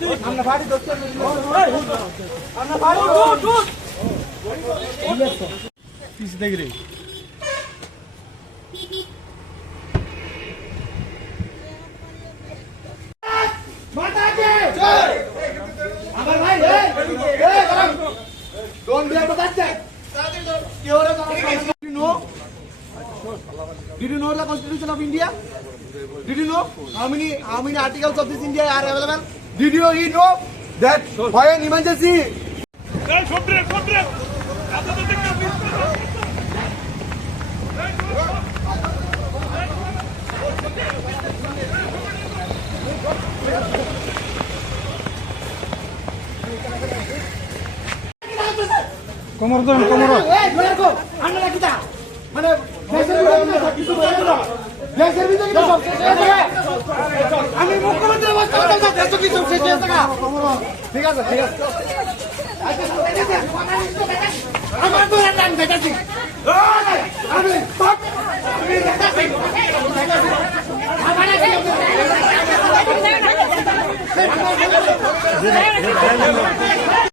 Did you know the Constitution of India? Did you know how many articles of this India are available? Did you know that for an emergency? কোমর ধরুন কোমর মানে দেশের ভিতরে সব শেষ হয়ে গেছে। আমি মুখ্যমন্ত্রী অবস্থা দেশ কিছু শেষ হয়ে গেছে। ঠিক আছে ঠিক আছে আমার তো নাম দেখাচ্ছি আমি